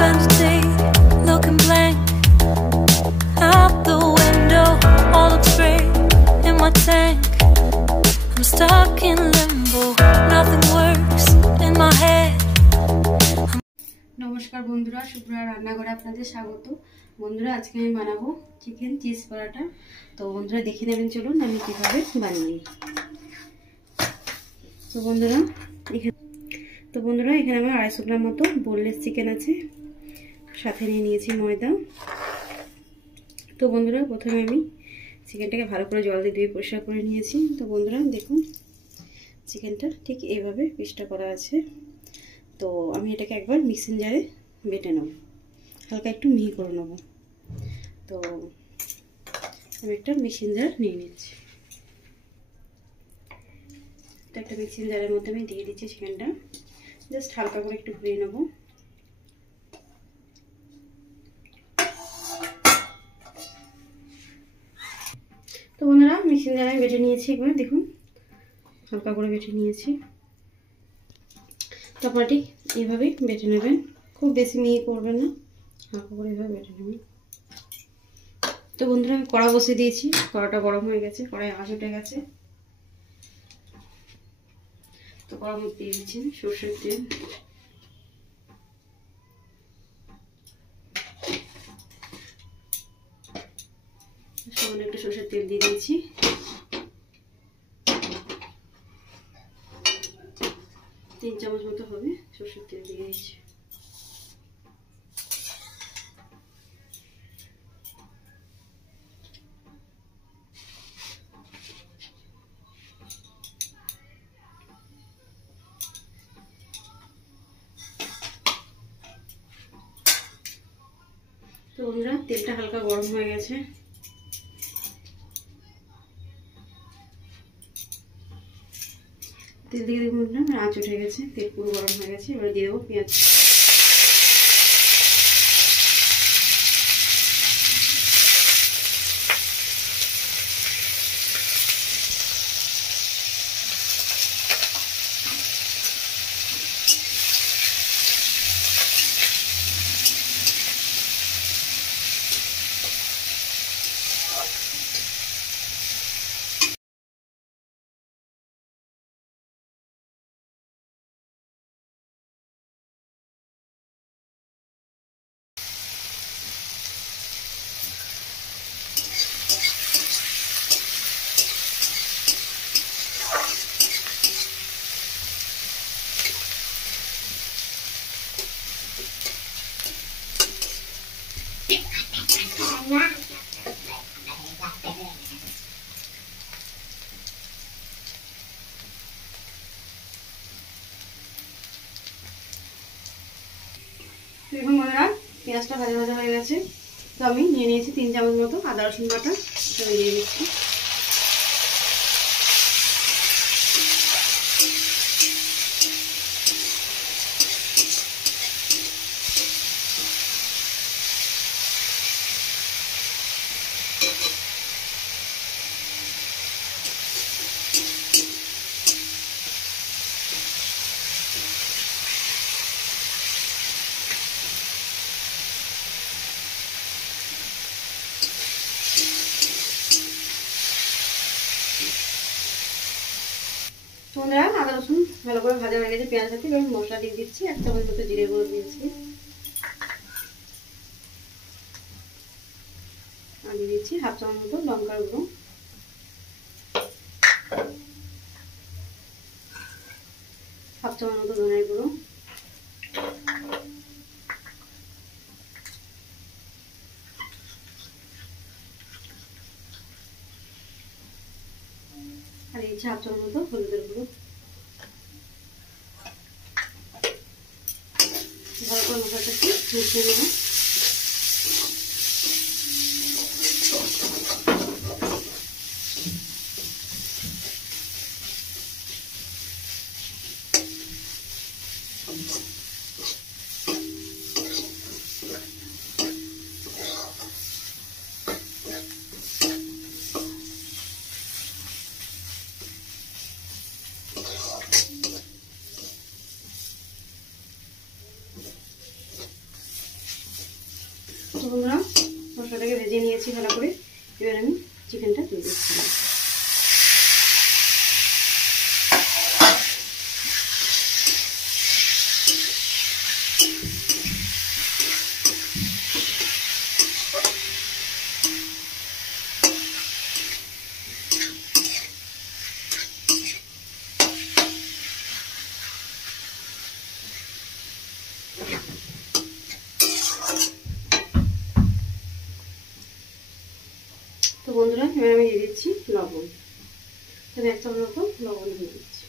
spend a day looking blank out the window. All looks great in my tank. I'm stuck in limbo. Nothing works in my head. নমস্কার বন্ধুরা, শুভ্রা রান্নাঘরে আপনাদের স্বাগত। বন্ধুরা, আজকে আমি বানাবো চিকেন চিজ পরাটা। তো বন্ধুরা দেখে নেবেন, চলুন আমি কিভাবে বানিয়ে। তো বন্ধুরা এখানে আমার 250 গ্রাম মতো বোনলেস চিকেন আছে, সাথে নিয়েছি ময়দা। তো বন্ধুরা প্রথমে আমি চিকেনটাকে ভালো করে জল দিয়ে ধুয়ে পরিষ্কার করে নিয়েছি। তো বন্ধুরা দেখুন, চিকেনটা ঠিক এইভাবে পিসটা করা আছে। তো আমি এটাকে একবার মিক্সিং জারে বেটে নেব, হালকা একটু মিহি করে নেব। তো আমি একটা মিক্সিং জার নিয়ে নিচ্ছি। একটা মিক্সিং জারের মধ্যে আমি দিয়ে দিচ্ছি চিকেনটা, জাস্ট হালকা করে একটু ঘুরিয়ে নেব। তো বন্ধুরা মিক্সিং জারে বেটে নিয়েছি, একবার দেখুন হালকা করে বেটে নিয়েছি। তারপর ঠিক এইভাবেই বেটে নেবেন, খুব বেশি মিহি করবেন না, হালকা করে এভাবে বেটে নেবেন। তো বন্ধুরা আমি কড়া বসিয়ে দিয়েছি, কড়াটা গরম হয়ে গেছে, কড়াই আঁচ উঠে গেছে। তো কড়ার মধ্যে দিয়ে দিচ্ছি সরষের তেল। সামান্য একটু সরষের তেল দিয়ে দিয়েছি। তিন চামচ মতো হবে সরষের তেল দিয়ে দিচ্ছি। তো বন্ধুরা তেলটা হালকা গরম হয়ে গেছে। তেল দিয়ে দেখুন আঁচ উঠে গেছে, তেল পুরো গরম হয়ে গেছে। এবার দিয়ে দেবো পেঁয়াজ। দেখুন বন্ধুরা পেঁয়াজটা ভাজা ভাজা হয়ে গেছে। তো আমি নিয়ে নিয়েছি 3 চামচ মতো আদা রসুন বাটা, আমি দিয়ে দিচ্ছি। বন্ধুরা আদা রসুন ভালো করে ভাজা হয়ে গেছে পেঁয়াজ সাথে। এবার মশলা দিয়ে দিচ্ছি, 1 চামচ মতো জিরে গুঁড়ো দিয়েছি, আর দিয়ে দিচ্ছি 1/2 চামচ মতো লঙ্কার গুঁড়ো, হাফ চামচ মতো ধনের গুঁড়ো, আর দিচ্ছি 1/2 চামচ মতো হলুদের গুঁড়ো। ভালো করে মশলাটাকে মিশিয়ে নেব। বন্ধুরা মশলাটাকে ভেজে নিয়েছি ভালো করে, এবার আমি চিকেনটা দিয়ে দিচ্ছি। তো বন্ধুরা এবার আমি দিয়ে দিচ্ছি লবণ, তাহলে 1 চামচ মতো লবণ দিয়ে দিচ্ছি।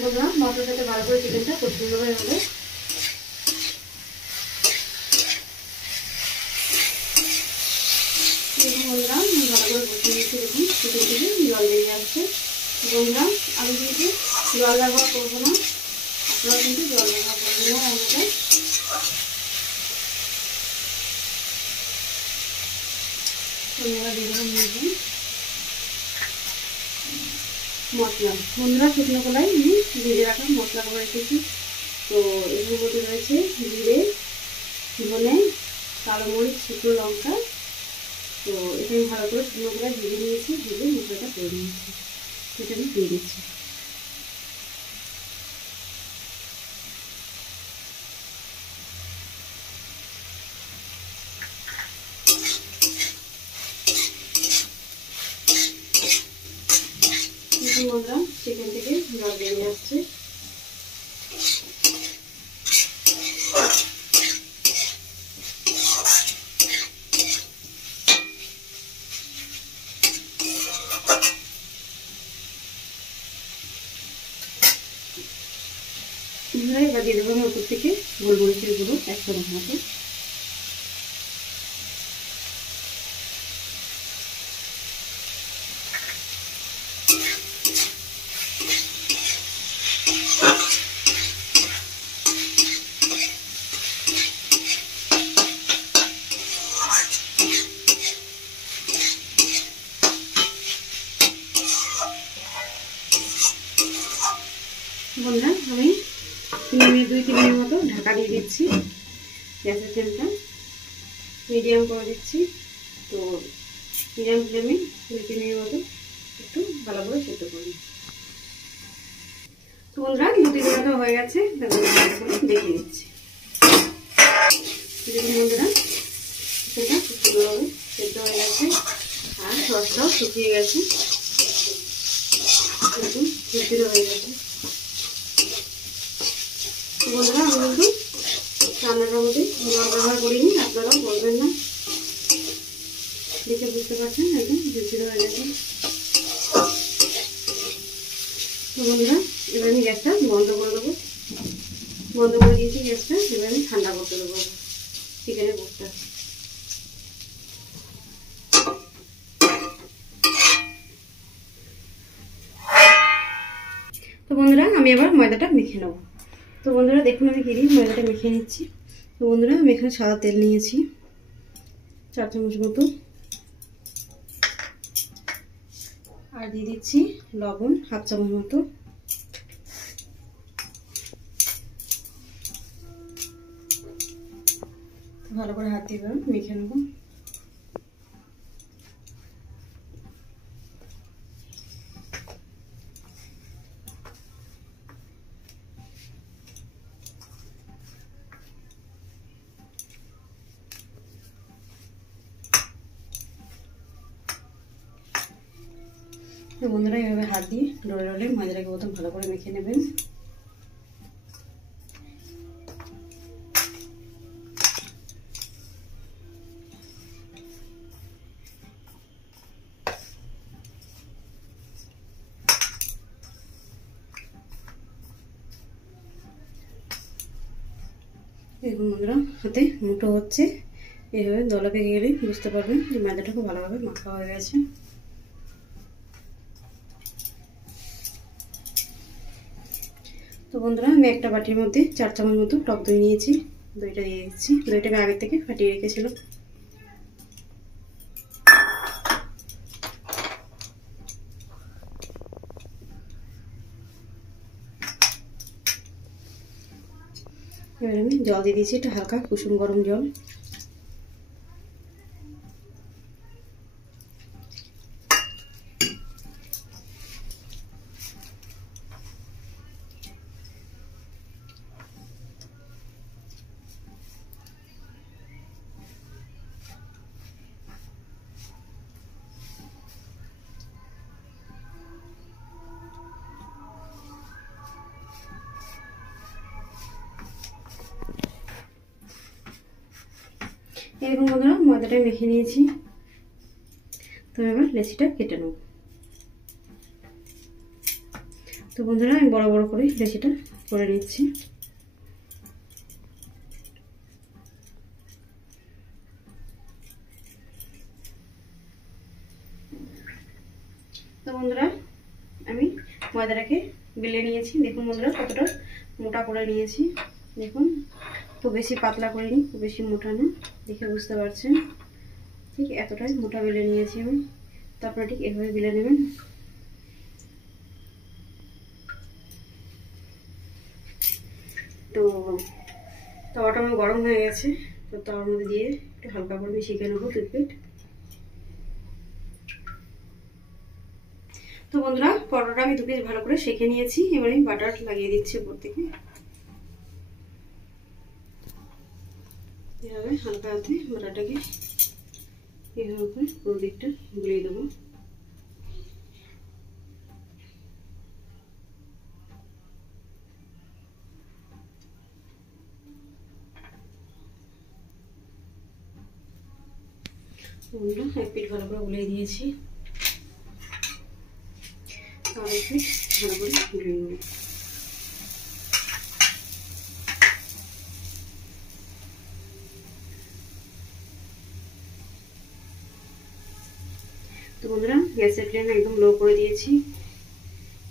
বন্ধুরা মশলার সাথে ভালো করে চিকেনটা খুব সুন্দরভাবে হবে। বন্ধুরা ভালো করে বসিয়ে নিচ্ছি, দেখুন চিকেন থেকে জল বেরিয়ে আসছে। বন্ধুরা আমি কিন্তু জল ব্যবহার করবো না, আপনারা কিন্তু জল ব্যবহার করবেন না রান্নাটায়। দিয়ে দেবেন মশলা। বন্ধুরা শুকনো কলাই আমি ভেজে রাখা মশলা করে রেখেছি। তো এগুলোর মধ্যে রয়েছে জিরে, ধনে, কালো মরিচ, শুকনো লঙ্কা। তো এটা আমি ভালো করে শুকনো কলাই ভেজে নিয়েছি, ভেজে মশলাটা করে নিয়েছি, সেটা আমি দিয়ে দিচ্ছি। বন্ধুরা চিকেন থেকে জল বেরিয়ে আসছে। এবার দিয়ে দেবো উপর থেকে গোলমরিচের গুঁড়ো 1 চামচ মতো। বন্ধুরা আমি 2-3 মিনিট মতো ঢাকা দিয়ে দিচ্ছি। গ্যাসের ফ্লেমটা মিডিয়াম করে দিচ্ছি। তো মিডিয়াম ফ্লেমে 2-3 মিনিট মতো একটু ভালো করে সেদ্ধ করি। তো বন্ধুরা 2-3 মিনিট হয়ে গেছে, দেখে নিচ্ছি। দেখুন বন্ধুরা সেটা খুব সুন্দরভাবে সেদ্ধ হয়ে গেছে আর সসটাও শুকিয়ে গেছে, দেখুন ঝুরঝুরে হয়ে গেছে। বন্ধুরা আমি কিন্তু রান্নাটার মধ্যে জল ব্যবহার করিনি, আপনারাও করবেন না, দেখে বুঝতে পারছেন একদম ঝুরঝুরে হয়ে গেছে। তো বন্ধুরা এবার আমি গ্যাসটা বন্ধ করে দেবো, বন্ধ করে দিয়েছি গ্যাসটা। এবার আমি ঠান্ডা করতে দেবো চিকেনের বুকটা। তো বন্ধুরা আমি এবার ময়দাটা মেখে নেবো। তো বন্ধুরা দেখুন আমি কি ময়দাটা মেখে নিচ্ছি। তো বন্ধুরা আমি এখানে সাদা তেল নিয়েছি 4 চামচ মতো, আর দিয়ে দিচ্ছি লবণ 1/2 চামচ মতো। ভালো করে হাত দিয়ে মেখে নেব। তো বন্ধুরা এইভাবে হাত দিয়ে ডলে ডলে ময়দাটাকে প্রথম ভালো করে মেখে নেবেন। দেখুন বন্ধুরা হাতে মুঠো হচ্ছে, এইভাবে দলা পেকে গেলে বুঝতে পারবেন যে ময়দাটা খুব ভালোভাবে মাখা হয়ে গেছে। তো বন্ধুরা আমি একটা বাটির মধ্যে 4 চামচ মতো টক দই নিয়েছি, দইটা দিয়ে দিচ্ছি। দইটা আমি আগে থেকে ফাটিয়ে রেখেছিলাম। এবার আমি জল দিয়ে দিয়েছি, এটা হালকা কুসুম গরম জল। এরকম বন্ধুরা ময়দাটা মেখে নিয়েছি। তো এবার লেচিটা কেটে নেব। তো বন্ধুরা আমি বড় বড় করে লেচিটা করে নিচ্ছি। তো বন্ধুরা আমি ময়দাটাকে বেলে নিয়েছি। দেখুন বন্ধুরা কতটা মোটা করে নিয়েছি, দেখুন। তো বেশি পাতলা করিনি, খুব বেশি মোটা না, দেখে বুঝতে পারছেন। ঠিক এতটাই মোটা বেলে নিয়েছি আমি। তারপরে ঠিক এভাবে বেলে নেবেন। তো তাওয়াটা আমার গরম হয়ে গেছে। তো তাওয়ার মধ্যে দিয়ে একটু হালকা করে শিখে নেবো টুথপিক। তো বন্ধুরা পরোটাটা আমি 2 পিস ভালো করে সেঁকে নিয়েছি। এবার আমি বাটার লাগিয়ে দিচ্ছি উপর থেকে। এভাবে হালকা হাতে বাটারটাকে এভাবে করে পুরো দিকটা গুলিয়ে দেবো। বন্ধুরা এক পিঠ ভালো করে গুলিয়ে দিয়েছি, আর এক পিঠ ভালো করে গুলিয়ে নেব। তো বন্ধুরা গ্যাসের ফ্লেম একদম লো করে দিয়েছি,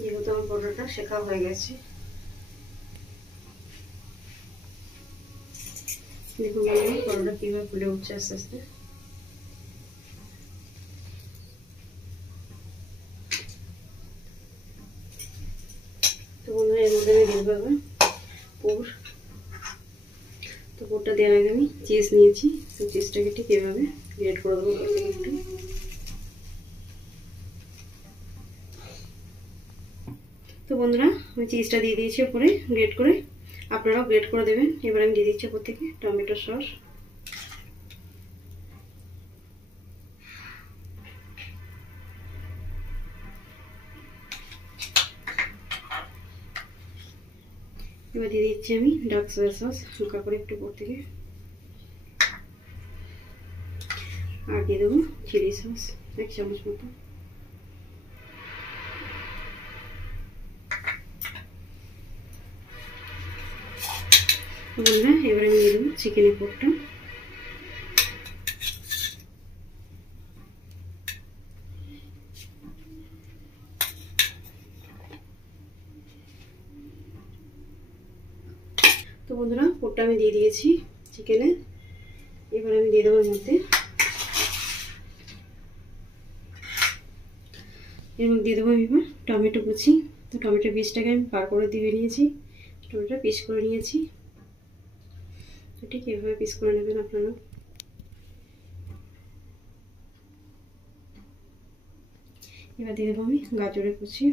যেহেতু আমার পরোটাটা শেখা হয়ে গেছে। দেখুন বন্ধুরা পরোটা কিভাবে ফুলে উঠছে আস্তে আস্তে। তো বন্ধুরা এর মধ্যে আমি দিয়ে দেবো পুর। তো পুরটা দেওয়ার আগে আমি চিজ নিয়েছি। তো চিজটাকে ঠিক এভাবে গ্রেট করে দেবো একটু। তো বন্ধুরা আমি চিজটা দিয়ে দিয়েছি উপরে গ্রেট করে, আপনারাও গ্রেট করে দেবেন। এবার আমি দিয়ে দিচ্ছি উপর থেকে টমেটো সস। এবার দিয়ে দিচ্ছি আমি ডার্ক সয়া সস হালকা করে একটু উপর থেকে, আর দিয়ে দেবো চিলি সস 1 চামচ মতো। বন্ধুরা এবার আমি দিয়ে দেবো চিকেনের পোকটা। তো বন্ধুরা পোকটা আমি দিয়ে দিয়েছি চিকেনে। এবার আমি দিয়ে দেবো এর মধ্যে দিয়ে দেবো আমি এবার টমেটো কুচি। তো টমেটো পিসটাকে আমি পার করে দিয়ে নিয়েছি, টমেটো পিস করে নিয়েছি। তো ঠিক এভাবে পিস করে নেবেন আপনারা। এবার দিয়ে দেবো আমি গাজরের কুচি।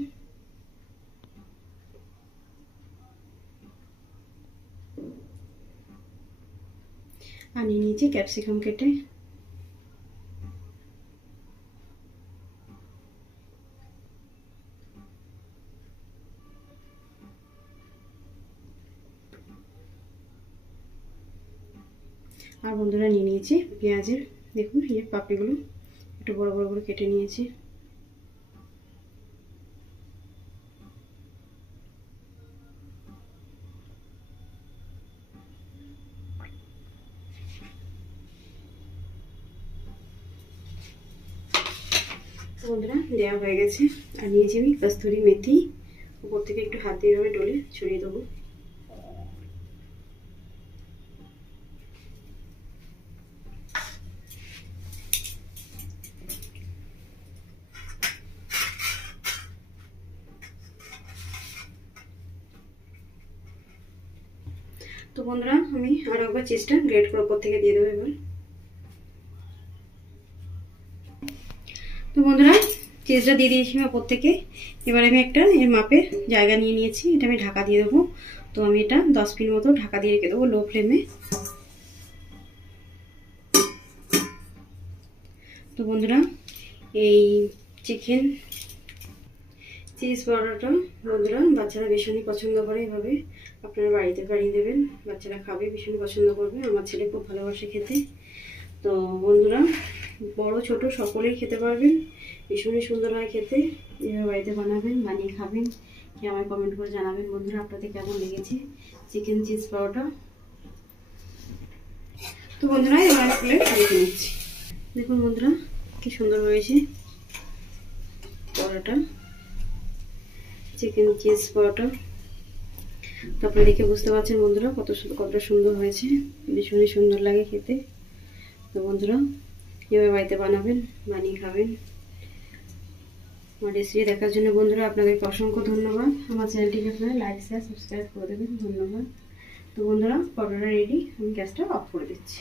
আর নিয়ে নিয়েছি ক্যাপসিকাম কেটে। আর বন্ধুরা নিয়ে নিয়েছি পেঁয়াজের, দেখুন এই পাপড়িগুলো একটু বড় বড় করে কেটে নিয়েছি। বন্ধুরা দেওয়া হয়ে গেছে। আর নিয়েছি আমি কস্তুরি মেথি উপর থেকে একটু হাত দিয়ে এভাবে ডলে ছড়িয়ে দেবো। তো বন্ধুরা আমি আরো একবার চিজটা গ্রেট করে উপর থেকে দিয়ে দেবো এবার। তো বন্ধুরা চিজটা দিয়ে দিয়েছি উপর থেকে। এবার আমি একটা এর মাপে জায়গা নিয়ে নিয়েছি, এটা আমি ঢাকা দিয়ে দেবো। তো আমি এটা 10 মিনিট মতো ঢাকা দিয়ে রেখে দেবো লো ফ্লেমে। তো বন্ধুরা এই চিকেন চিজ পরোটাটা বন্ধুরা বাচ্চারা ভীষণই পছন্দ করে। এভাবে আপনারা বাড়িতে বানিয়ে দেবেন, বাচ্চারা খাবে, ভীষণই পছন্দ করবে। আমার ছেলে খুব ভালোবাসে খেতে। তো বন্ধুরা বড় ছোট সকলেই খেতে পারবেন, ভীষণই সুন্দর হয় খেতে। এভাবে বাড়িতে বানাবেন, বানিয়ে খাবেন, খেয়ে আমায় কমেন্ট করে জানাবেন বন্ধুরা আপনাদের কেমন লেগেছে চিকেন চিজ পরোটা। তো বন্ধুরা এবার আমি প্লেট রেখে নিচ্ছি। দেখুন বন্ধুরা কি সুন্দর হয়েছে পরোটা, চিকেন চিজ পরোটা। তারপরে দেখে বুঝতে পারছেন বন্ধুরা কতটা সুন্দর হয়েছে, ভীষণই সুন্দর লাগে খেতে। তো বন্ধুরা এভাবে বাড়িতে বানাবেন, বানিয়ে খাবেন। আমার রেসিপি দেখার জন্য বন্ধুরা আপনাদেরকে অসংখ্য ধন্যবাদ। আমার চ্যানেলটিকে আপনারা লাইক শেয়ার সাবস্ক্রাইব করে দেবেন, ধন্যবাদ। তো বন্ধুরা পরোটা রেডি, আমি গ্যাসটা অফ করে দিচ্ছি।